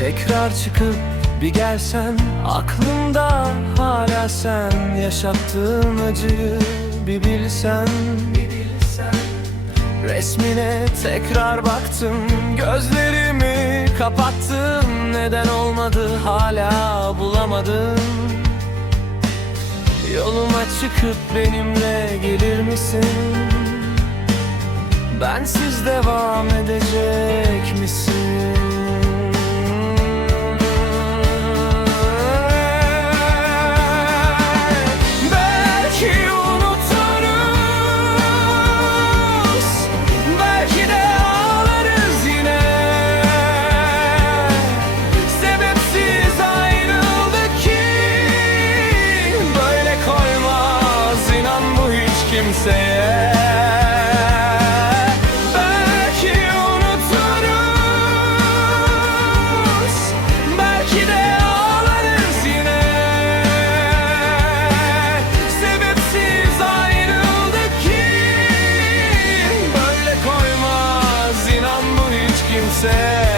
Dışarı çıkıp bir gelsen Aklımda hala sen. Yaşattığın acıyı bir bilsen. Resmine tekrar baktım Gözlerimi kapattım. Neden olmadı hala bulamadım. Yoluma çıkıp benimle gelir misin? Bensiz devam edecek misin? Kimseye. Belki unuturuz Belki de ağlarız yine. Sebepsiz ayrıldık ki Böyle koymaz inan bu hiç kimse